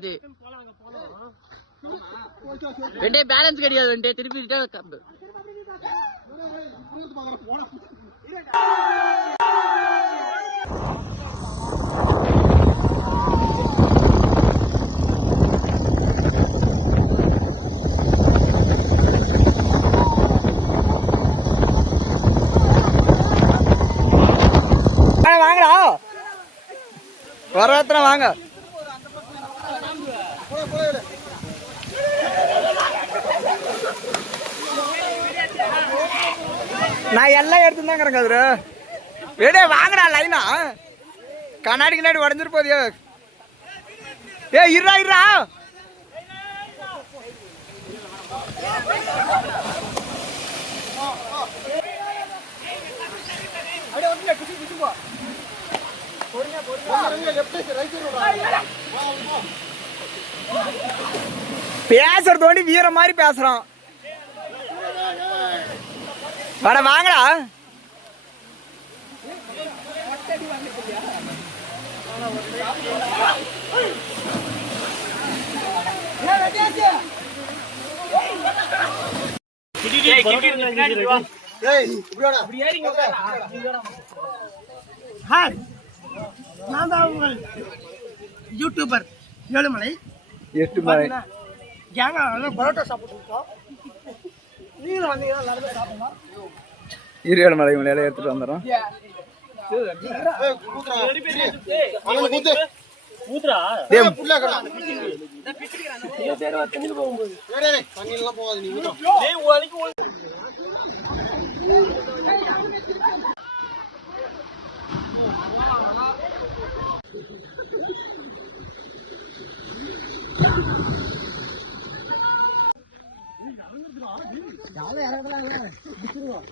கிடையாது வெண்டே பேலன்ஸ் கிடையாது வெண்டே திருப்பி வாங்கடா வரத்துல வாங்க நான் எல்லாம் எடுத்துதாங்கிறேன் கதிரு வேடே வாங்கடா லைனா கண்ணாடி கண்ணாடி உடஞ்சிரு போதியோ ஏ இருடா இருடா பேசுறதோண்டி வீர மாதிரி பேசுறான் வர வாங்கடா யூடியூபர் ஏழுமலை பரோட்டா சாப்பிட்டு நீங்க வந்தீங்கன்னா எல்லாருமே சாப்பிடலாம் ஏழுமலை இலையை எடுத்துட்டு வந்துடுறோம் யாரும் இறங்கலாம்